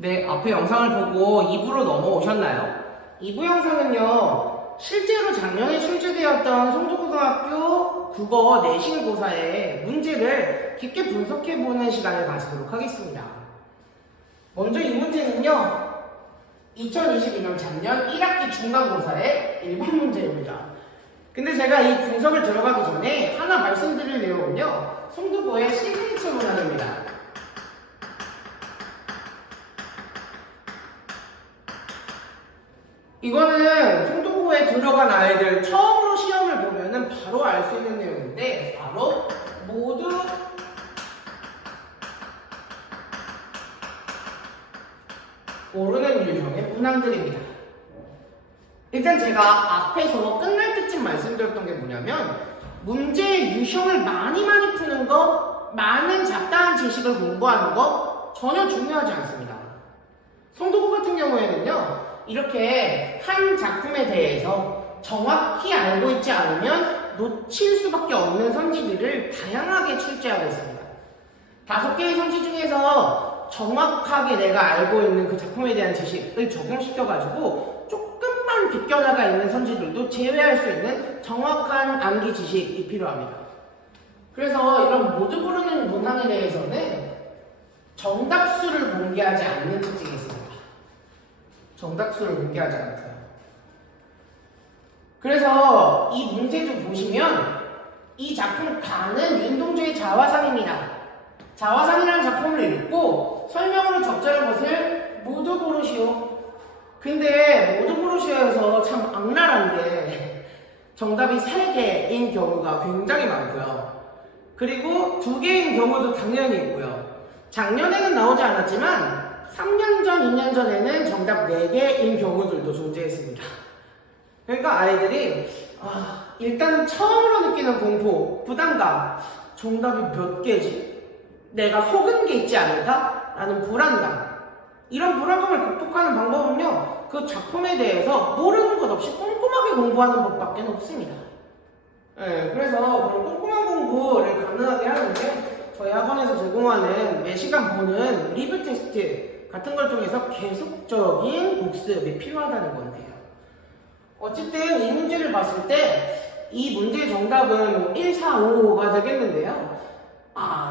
네, 앞에 영상을 보고 2부로 넘어오셨나요? 2부 영상은요, 실제로 작년에 출제되었던 송도고등학교 국어 내신고사의 문제를 깊게 분석해보는 시간을 가지도록 하겠습니다. 먼저 이 문제는요, 2022년 작년 1학기 중간고사의 1번 문제입니다. 근데 제가 이 분석을 들어가기 전에 하나 말씀드릴 내용은요, 송도고의 시그니처 문항입니다. 이거는 송도고에 들어간 아이들 처음으로 시험을 보면은 바로 알 수 있는 내용인데, 바로 모두 모르는 유형의 문항들입니다. 일단 제가 앞에서 끝날 때쯤 말씀드렸던 게 뭐냐면, 문제의 유형을 많이 푸는 거, 많은 잡다한 지식을 공부하는 거 전혀 중요하지 않습니다. 송도고 같은 경우에는요, 이렇게 한 작품에 대해서 정확히 알고 있지 않으면 놓칠 수밖에 없는 선지들을 다양하게 출제하고 있습니다. 5개의 선지 중에서 정확하게 내가 알고 있는 그 작품에 대한 지식을 적용시켜가지고 조금만 비껴나가 있는 선지들도 제외할 수 있는 정확한 암기 지식이 필요합니다. 그래서 이런 모두 모르는 문항에 대해서는 정답수를 공개하지 않는 특징이 있습니다. 정답수를 공개하지 않고요. 그래서 이 문제도 보시면 이 작품 가는 윤동주의 자화상입니다. 자화상이라는 작품을 읽고 설명으로 적절한 것을 모두 고르시오. 근데 모두 고르시오에서 참 악랄한 게 정답이 3개인 경우가 굉장히 많고요. 그리고 2개인 경우도 당연히 있고요. 작년에는 나오지 않았지만 3년 전, 2년 전에는 정답 4개인 경우들도 존재했습니다. 그러니까 아이들이 일단 처음으로 느끼는 공포, 부담감, 정답이 몇 개지? 내가 속은 게 있지 않을까? 라는 불안감. 이런 불안감을 극복하는 방법은요, 그 작품에 대해서 모르는 것 없이 꼼꼼하게 공부하는 법밖에 없습니다. 네, 그래서 그런 꼼꼼한 공부를 가능하게 하는데, 저희 학원에서 제공하는 매시간 보는 리뷰 테스트 같은 걸 통해서 계속적인 복습이 필요하다는 건데요. 어쨌든 이 문제를 봤을 때 이 문제의 정답은 1, 4, 5가 되겠는데요.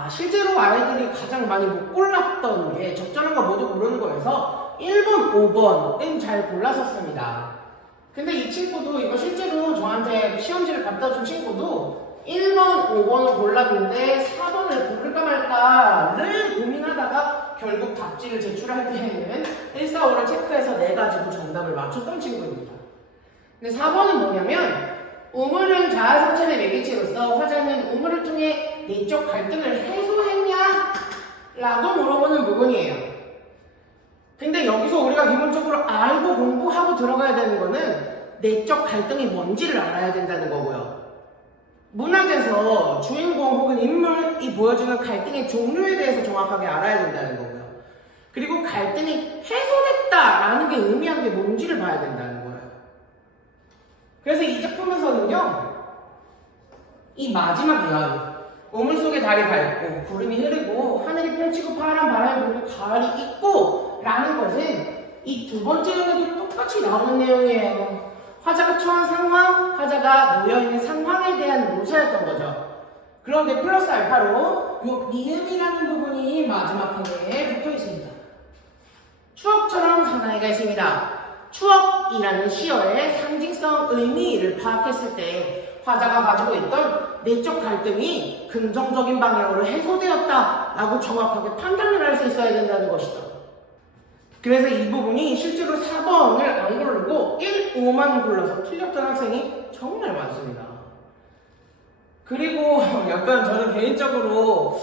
실제로 아이들이 가장 많이 못 골랐던 게 적절한 거 모두 고르는 거여서 1번, 5번은 잘 골랐었습니다. 근데 이 친구도 이거 실제로 저한테 시험지를 갖다 준 친구도 1번, 5번을 골랐는데 4번을 고를까 말까를 고민하다가 결국 답지를 제출할 때에는 1, 4, 5를 체크해서 내가지고 정답을 맞췄던 친구입니다. 근데 4번은 뭐냐면, 우물은 자아성찰의 매개체로서 화자는 우물을 통해 내적 갈등을 해소했냐? 라고 물어보는 부분이에요. 근데 여기서 우리가 기본적으로 알고 공부하고 들어가야 되는 거는 내적 갈등이 뭔지를 알아야 된다는 거고요. 문학에서 주인공 혹은 인물이 보여주는 갈등의 종류에 대해서 정확하게 알아야 된다는 거고요. 그리고 갈등이 해소됐다라는 게 의미하는 게 뭔지를 봐야 된다는 거예요. 그래서 이 작품에서는요, 이 마지막 연, 우물 속에 달이 밝고 구름이 흐르고 하늘이 펼치고 파란 바람이 불고 가을이 있고 라는 것은 이 2번째 연에도 똑같이 나오는 내용이에요. 화자가 처한 상황, 화자가 놓여있는 상황에 대한 묘사였던 거죠. 그런데 플러스 알파로 이 니음이라는 부분이 마지막 편에 붙어 있습니다. 추억처럼 사나이가 있습니다. 추억이라는 시어의 상징성 의미를 파악했을 때 화자가 가지고 있던 내적 갈등이 긍정적인 방향으로 해소되었다라고 정확하게 판단을 할 수 있어야 된다는 것이죠. 그래서 이 부분이 실제로 4번을 안 고르고 1, 5만 골라서 틀렸던 학생이 정말 많습니다. 그리고 약간 저는 개인적으로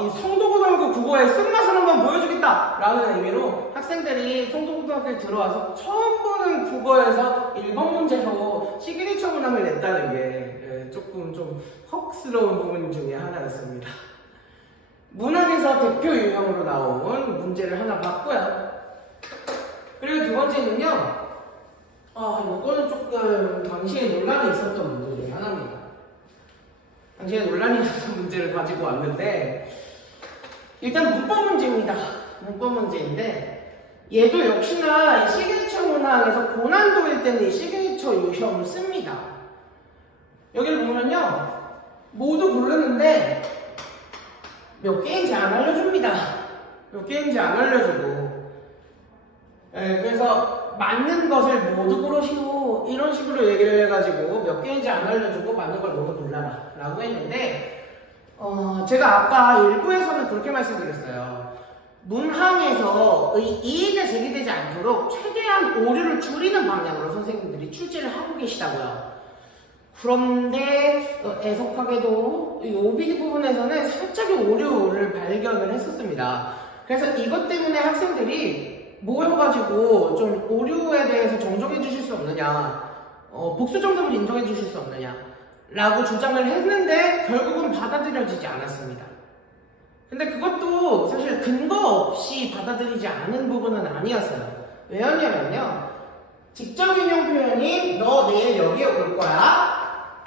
이 송도고등학교 국어의 쓴맛을 한번 보여주겠다 라는 의미로 학생들이 송도고등학교에 들어와서 처음 보는 국어에서 1번 문제로 시그니처 문항을 냈다는 게 조금 좀 헉스러운 부분 중에 하나였습니다. 문학에서 대표 유형으로 나온 문제를 하나 봤고요. 그리고 2번째는요, 이거는 조금 당시에 논란이 있었던 문제 중에 하나입니다. 당시에 논란이 있었던 문제를 가지고 왔는데, 일단 문법 문제입니다. 문법 문제인데, 얘도 역시나 이 시그니처 문항에서 고난도일 때는 이 시그니처 유형을 씁니다. 여기를 보면요, 모두 고르는데 몇 개인지 안 알려줍니다. 몇 개인지 안 알려주고, 그래서 맞는 것을 모두 고르시오 이런 식으로 얘기를 해가지고 몇 개인지 안 알려주고 맞는 걸 모두 골라라 라고 했는데, 제가 아까 일부에서는 그렇게 말씀드렸어요. 문항에서 이의가 제기되지 않도록 최대한 오류를 줄이는 방향으로 선생님들이 출제를 하고 계시다고요. 그런데 애석하게도 이 OB 부분에서는 살짝의 오류를 발견을 했었습니다. 그래서 이것 때문에 학생들이 모여가지고 좀 오류에 대해서 정정해 주실 수 없느냐, 복수 정답을 인정해 주실 수 없느냐 라고 주장을 했는데 결국은 받아들여지지 않았습니다. 근데 그것도 사실 근거 없이 받아들이지 않은 부분은 아니었어요. 왜였냐면요, 직접 인용 표현이 너 내일 여기에 올 거야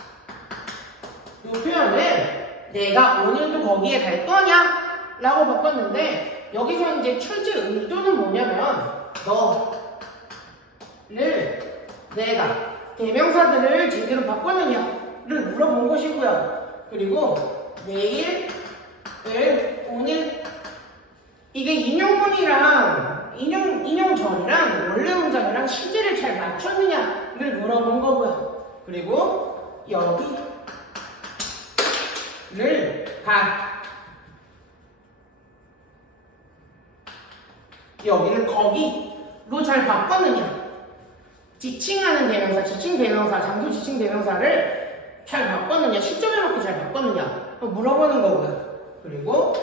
이 표현을 내가 오늘도 거기에 갈 거냐 라고 바꿨는데, 여기서 이제 출제 의도는 뭐냐면 너를 내가 대명사들을 제대로 바꿨느냐를 물어본 것이고요. 그리고 내일, 오늘, 이게 인용문이랑 인용절이랑 원래 문장이랑 시제를 잘 맞췄느냐를 물어본 거고요. 그리고 여기를 여기를 거기로 잘 바꿨느냐, 지칭하는 대명사, 지칭 대명사, 장소 지칭 대명사를 잘 바꿨느냐, 시점에 맞게 잘 바꿨느냐 물어보는 거고요. 그리고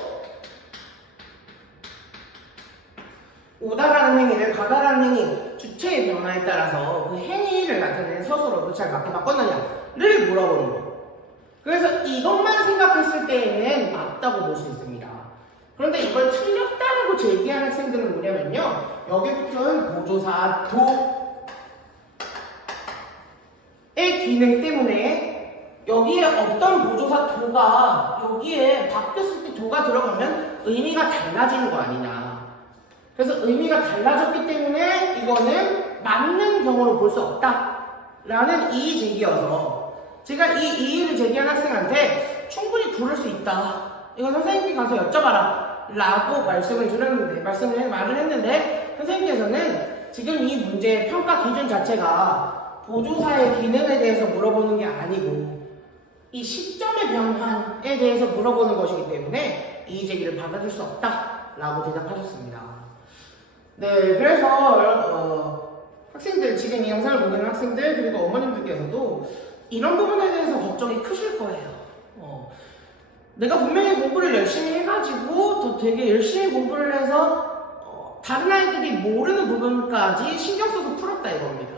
오다라는 행위를 가다라는 행위, 주체의 변화에 따라서 그 행위를 나타내는 서술어도 잘 맞게 바꿨느냐를 물어보는 거. 그래서 이것만 생각했을 때에는 맞다고 볼 수 있습니다. 그런데 이걸 틀렸다라고 제기하는 학생들은 뭐냐면요, 여기 붙은 보조사 도의 기능 때문에 여기에 어떤 보조사 도가 여기에 바뀌었을 때 도가 들어가면 의미가 달라지는 거 아니냐. 그래서 의미가 달라졌기 때문에 이거는 맞는 경우로 볼 수 없다라는 이의 제기여서, 제가 이 이의를 제기한 학생한테 충분히 그럴 수 있다, 이거 선생님께 가서 여쭤봐라 라고 말을 했는데 선생님께서는 지금 이 문제의 평가 기준 자체가 보조사의 기능에 대해서 물어보는 게 아니고 이 시점의 변환에 대해서 물어보는 것이기 때문에 이의 제기를 받아줄 수 없다 라고 대답하셨습니다. 네, 그래서 학생들, 지금 이 영상을 보는 학생들 그리고 어머님들께서도 이런 부분에 대해서 걱정이 크실 거예요. 내가 분명히 공부를 열심히 해가지고 더 되게 열심히 공부를 해서 다른 아이들이 모르는 부분까지 신경 써서 풀었다 이겁니다.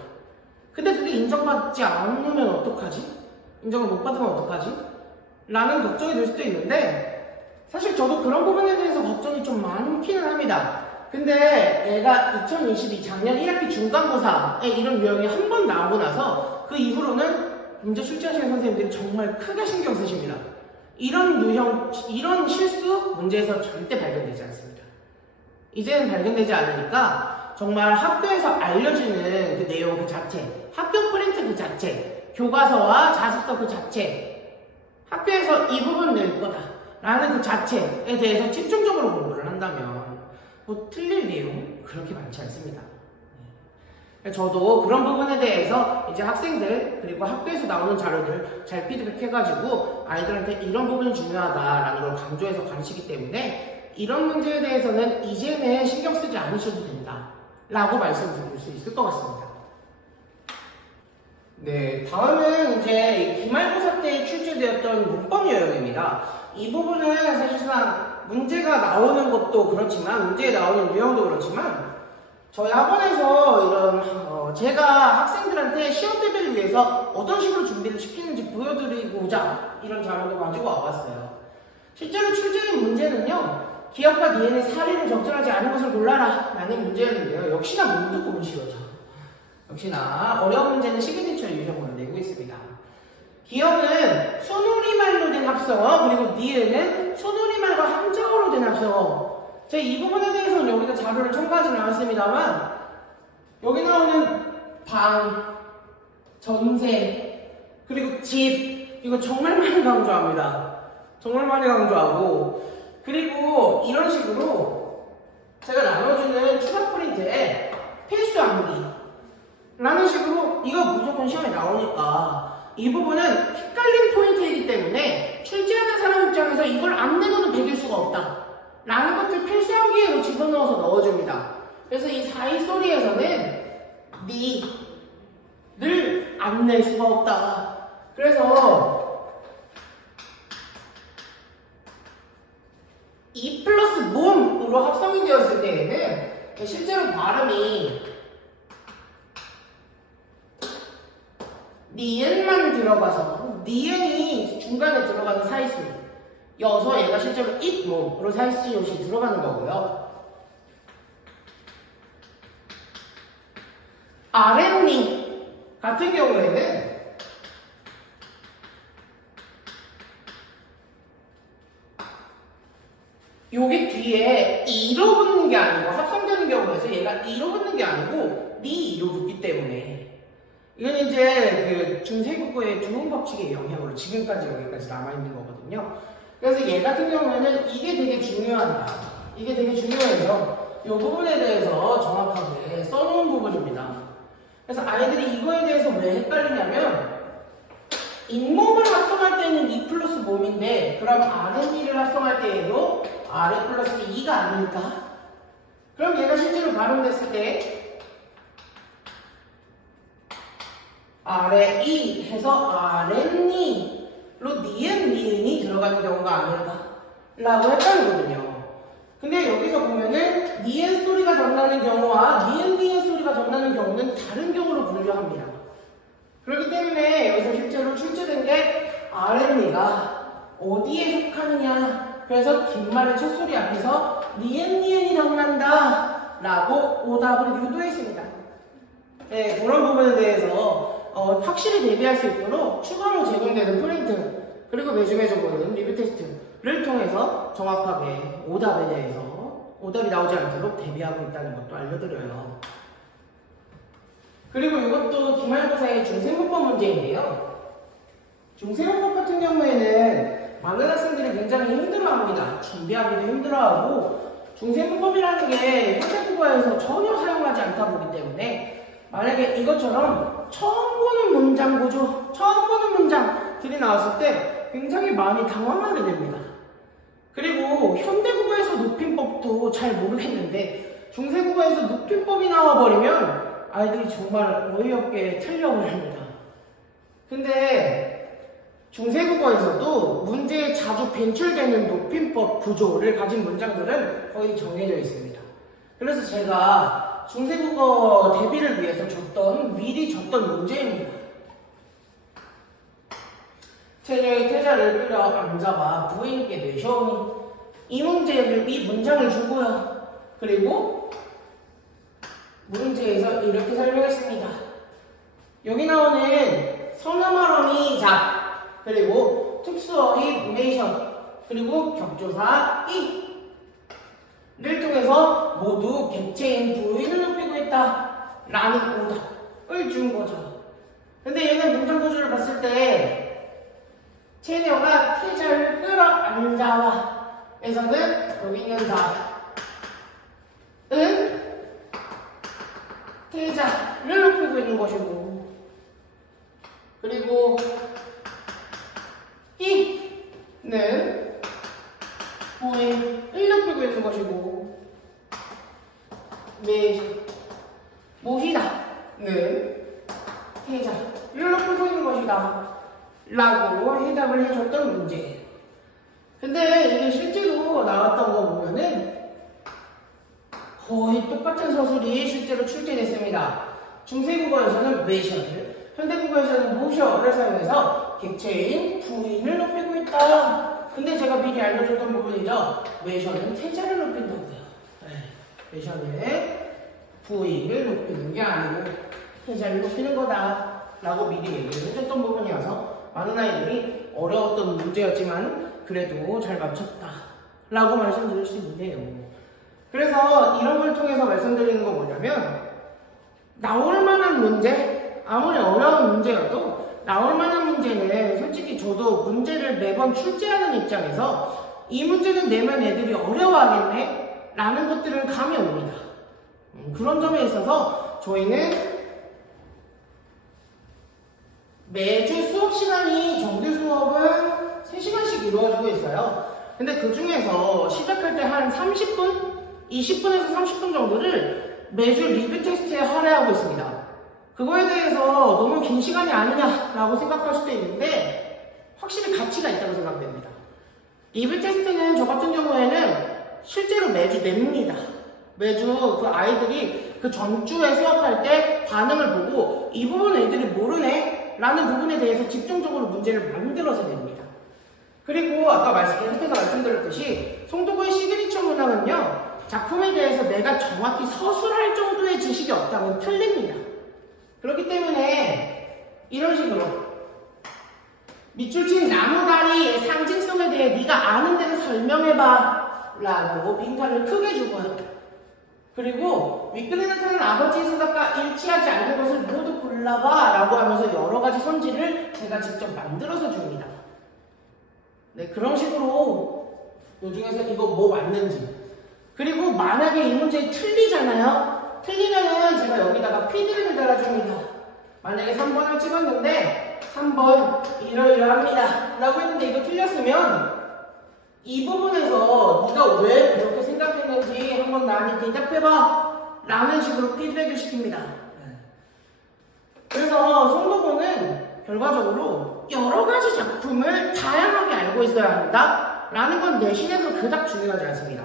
근데 그게 인정받지 않으면 어떡하지? 인정을 못 받으면 어떡하지? 라는 걱정이 들 수도 있는데, 사실 저도 그런 부분에 대해서 걱정이 좀 많기는 합니다. 근데 얘가 2022 작년 1학기 중간고사에 이런 유형이 한 번 나오고 나서 그 이후로는 문제 출제하시는 선생님들이 정말 크게 신경 쓰십니다. 이런 유형, 이런 실수 문제에서 절대 발견되지 않습니다. 이제는 발견되지 않으니까 정말 학교에서 알려주는 그 내용 그 자체, 학교 프린트 그 자체, 교과서와 자습서 그 자체, 학교에서 이 부분 낼 거다 라는 그 자체에 대해서 집중적으로 공부를 한다면 뭐 틀릴 내용 그렇게 많지 않습니다. 저도 그런 부분에 대해서 이제 학생들 그리고 학교에서 나오는 자료들 잘 피드백해가지고 아이들한테 이런 부분이 중요하다라는 걸 강조해서 가르치기 때문에 이런 문제에 대해서는 이제는 신경 쓰지 않으셔도 된다 라고 말씀드릴 수 있을 것 같습니다. 네, 다음은 이제 기말고사 때 출제되었던 문법 요령입니다. 이 부분은 사실상 문제가 나오는 것도 그렇지만, 문제에 나오는 유형도 그렇지만, 저희 학원에서 이런 제가 학생들한테 시험 대비를 위해서 어떤 식으로 준비를 시키는지 보여드리고자 이런 자료를 가지고 와봤어요. 실제로 출제된 문제는요, 기억과 DNA의 사례를 적절하지 않은 것을 골라라 라는 문제였는데요. 역시나 모두 고르시오죠. 역시나 어려운 문제는 시그니처 유형으로 내고 있습니다. 기억은 손우리말로 된 합성어, 그리고 니은은 손우리말과 함자어로 된 합성어. 제가 이 부분에 대해서는 여기다 자료를 첨가하지는 않았습니다만 여기 나오는 방, 전세, 그리고 집 이거 정말 많이 강조합니다. 정말 많이 강조하고 그리고 이런 식으로 제가 나눠주는 추가 프린트에 필수 암기 라는 식으로 이거 무조건 시험에 나오니까 이 부분은 헷갈림 포인트이기 때문에 출제하는 사람 입장에서 이걸 안 내고는 베길 수가 없다 라는 것들 필수 암기로 집어넣어서 넣어줍니다. 그래서 이 사이소리에서는 를 안 낼 수가 없다. 그래서 이 플러스 몸으로 합성이 되었을 때에는 실제로 발음이 니은만 들어가서 니은이 중간에 들어가는 사이소리여서 얘가 실제로 잇몸으로 사이소리 들어가는 거고요. 아랫니 같은 경우에는 여기 뒤에 이로 붙는 게 아니고 합성되는 경우에서 얘가 이로 붙는 게 아니고 이로 붙기 때문에 이건 이제 그 중세국어의 두음 법칙의 영향으로 지금까지 여기까지 남아있는 거거든요. 그래서 얘 같은 경우에는 이게 되게 중요하다. 이게 되게 중요해서 이 부분에 대해서 정확하게 써놓은 부분입니다. 그래서 아이들이 이거에 대해서 왜 헷갈리냐면 잇몸을 합성할 때는 이 플러스 몸인데 그럼 아랫니를 합성할 때에도 아래 플러스 이가 아닐까? 그럼 얘가 실제로 발음됐을 때 아래 이 해서 아랫니로 니은이 들어가는 경우가 아닐까? 라고 헷갈리거든요. 근데 여기서 보면은 니은 소리가 덧나는 경우와 니은 소리가 덧나는 경우는 다른 경우로 분류합니다. 그렇기 때문에 여기서 실제로 출제된 게 아랫니가 어디에 속하느냐. 그래서 뒷말의 첫 소리 앞에서 니은이 덧난다 라고 오답을 유도했습니다. 네, 그런 부분에 대해서 확실히 대비할 수 있도록 추가로 제공되는 프린트 그리고 매주 보는 리뷰 테스트를 통해서 정확하게 오답에 대해서 오답이 나오지 않도록 대비하고 있다는 것도 알려드려요. 그리고 이것도 기말고사의 중생문법 문제인데요. 중생문법 같은 경우에는 많은 학생들이 굉장히 힘들어합니다. 준비하기도 힘들어하고 중생문법이라는 게 현대국어에서 전혀 사용하지 않다 보기 때문에 만약에 이것처럼 처음 보는 문장 구조, 처음 보는 문장들이 나왔을 때 굉장히 많이 당황하게 됩니다. 그리고 현대국어에서 높임법도 잘 모르겠는데 중세국어에서 높임법이 나와버리면 아이들이 정말 어이없게 틀려고 합니다. 근데 중세국어에서도 문제에 자주 벤출되는 높임법 구조를 가진 문장들은 거의 정해져 있습니다. 그래서 제가 중세국어 대비를 위해서 미리 줬던 문제입니다. 채녀의 태자를 끌어 앉아봐 부인께 내셔오니 이 문장을 주고요. 그리고 문제에서 이렇게 설명했습니다. 여기 나오는 선음어원이 잡 그리고 특수어휘 네이션 그리고 격조사 이를 통해서 모두 객체인 부인을 높이고 있다 라는 오답을 준 거죠. 근데 얘는 문장 구조를 봤을 때 채녀가 태자를 끌어안자와 에서는 여기 있는 답은 태자를 높이고 있는 것이고 그리고 이는 부인을 높이고 있는 것이고 못이다는 태자를 높이고 있는 것이다 라고 해답을 해줬던 문제예요. 근데 이게 실제로 나왔던 거 보면은 거의 똑같은 서술이 실제로 출제됐습니다. 중세국어에서는 메셔를, 현대국어에서는 모셔를 사용해서 객체인 부인을 높이고 있다. 근데 제가 미리 알려줬던 부분이죠. 메셔는 태자를 높인다고요. 메셔는 부인을 높이는 게 아니고 태자를 높이는 거다 라고 미리 얘기를 해줬던 부분이어서 많은 아이들이 어려웠던 문제였지만 그래도 잘 맞췄다 라고 말씀드릴 수 있는데요. 그래서 이런 걸 통해서 말씀드리는 건 뭐냐면 나올 만한 문제, 아무리 어려운 문제라도 나올 만한 문제는 솔직히 저도 문제를 매번 출제하는 입장에서 이 문제는 내면 애들이 어려워하겠네 라는 것들은 감이 옵니다. 그런 점에 있어서 저희는 매주 수업 시간이 정규 수업은 3시간씩 이루어지고 있어요. 근데 그 중에서 시작할 때 한 30분? 20분에서 30분 정도를 매주 리뷰 테스트에 할애하고 있습니다. 그거에 대해서 너무 긴 시간이 아니냐라고 생각할 수도 있는데 확실히 가치가 있다고 생각됩니다. 리뷰 테스트는 저 같은 경우에는 실제로 매주 냅니다. 매주 그 아이들이 그 전주에 수업할 때 반응을 보고 이 부분 애들이 모르네 라는 부분에 대해서 집중적으로 문제를 만들어서 냅니다. 그리고 아까 계속해서 말씀드렸듯이 송도구의 시그니처 문항은요, 작품에 대해서 내가 정확히 서술할 정도의 지식이 없다면 틀립니다. 그렇기 때문에 이런 식으로 밑줄 친 나무다리의 상징성에 대해 네가 아는 대로 설명해봐 라고 빈칸을 크게 주고요. 그리고 윗글에 나타난 아버지의 생각과 일치하지 않는 것을 모두 골라봐 라고 하면서 여러 가지 선지를 제가 직접 만들어서 줍니다. 네, 그런 식으로 요 중에서 이거 뭐 맞는지, 그리고 만약에 이 문제 틀리잖아요. 틀리면은 제가 여기다가 피드백을 달아줍니다. 만약에 3번을 찍었는데 3번 이러이러합니다 라고 했는데 이거 틀렸으면 이 부분에서 네가 왜 그렇게 생각했는지 한번 나한테 대답해봐 라는 식으로 피드백을 시킵니다. 그래서 송도구는 결과적으로 여러 가지 작품을 다양하게 알고 있어야 한다 라는 건 내신에서 그닥 중요하지 않습니다.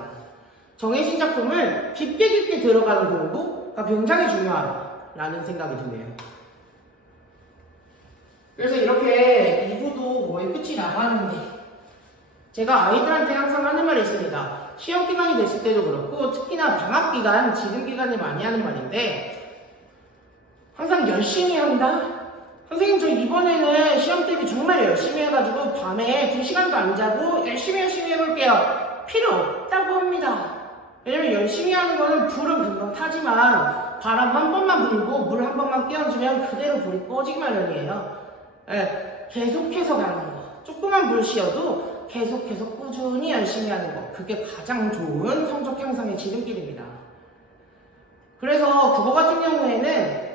정해진 작품을 깊게 들어가는 공부가 굉장히 중요하다라는 생각이 드네요. 그래서 이렇게 2부도 거의 끝이 나가는데 제가 아이들한테 항상 하는 말이 있습니다. 시험 기간이 됐을 때도 그렇고 특히나 방학 기간, 지금 기간에 많이 하는 말인데 항상 열심히 한다? 선생님 저 이번에는 시험 대비 정말 열심히 해가지고 밤에 2시간도 안 자고 열심히 해볼게요. 필요 없다고 합니다. 왜냐면 열심히 하는 거는 불은 금방 타지만 바람 한 번만 불고 물 한 번만 끼얹으면 그대로 불이 꺼지기 마련이에요. 네, 계속해서 가는 거. 조그만 불 씌어도 계속해서 꾸준히 열심히 하는 거. 그게 가장 좋은 성적 향상의 지름길입니다. 그래서 국어 같은 경우에는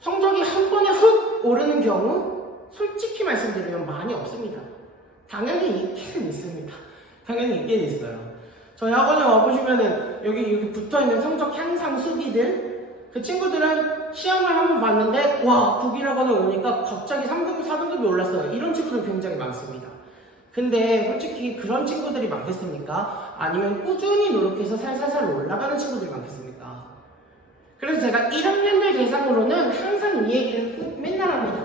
성적이 한 번에 훅 오르는 경우 솔직히 말씀드리면 많이 없습니다. 당연히 있기는 있습니다. 당연히 있긴 있어요. 저희 학원에 와보시면은 여기 붙어있는 성적 향상 수비들, 그 친구들은 시험을 한번 봤는데 와 9기라고는 오니까 갑자기 3등급 4등급이 올랐어요. 이런 친구들 굉장히 많습니다. 근데 솔직히 그런 친구들이 많겠습니까? 아니면 꾸준히 노력해서 살살살 올라가는 친구들이 많겠습니까? 그래서 제가 1학년들 대상으로는 항상 이 얘기를 맨날 합니다.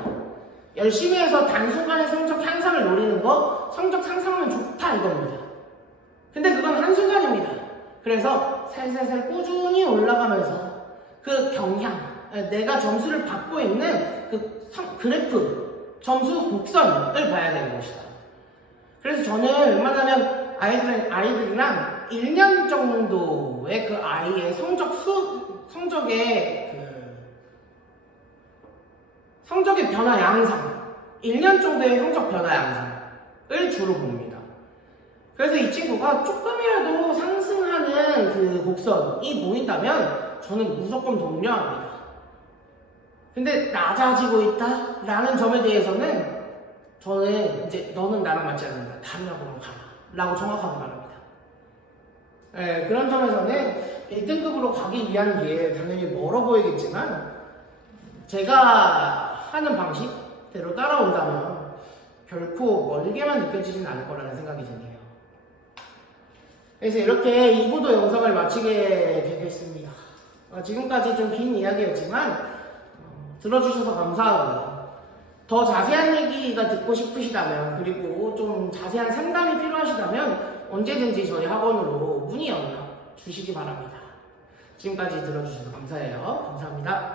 열심히 해서 단순간에 성적 향상을 노리는 거, 성적 상승하면 좋다 이겁니다. 근데 그건 한순간입니다. 그래서 살살살 꾸준히 올라가면서 그 경향, 내가 점수를 받고 있는 그 그래프, 점수 곡선을 봐야 되는 것이다. 그래서 저는 웬만하면 아이들이랑 1년 정도의 그 아이의 성적의 변화 양상, 1년 정도의 성적 변화 양상을 주로 봅니다. 그래서 이 친구가 조금이라도 상승하는 그 곡선이 보인다면 저는 무조건 독려합니다. 근데 낮아지고 있다? 라는 점에 대해서는 저는 이제 너는 나랑 맞지 않는다. 다른 학원으로 가라. 라고 정확하게 말합니다. 네, 그런 점에서는 1등급으로 가기 위한 게 당연히 멀어 보이겠지만 제가 하는 방식대로 따라온다면 결코 멀게만 느껴지진 않을 거라는 생각이 드네요. 그래서 이렇게 2부도 영상을 마치게 되겠습니다. 지금까지 좀 긴 이야기였지만 들어주셔서 감사하고요. 더 자세한 얘기가 듣고 싶으시다면, 그리고 좀 자세한 상담이 필요하시다면 언제든지 저희 학원으로 문의 연락 주시기 바랍니다. 지금까지 들어주셔서 감사해요. 감사합니다.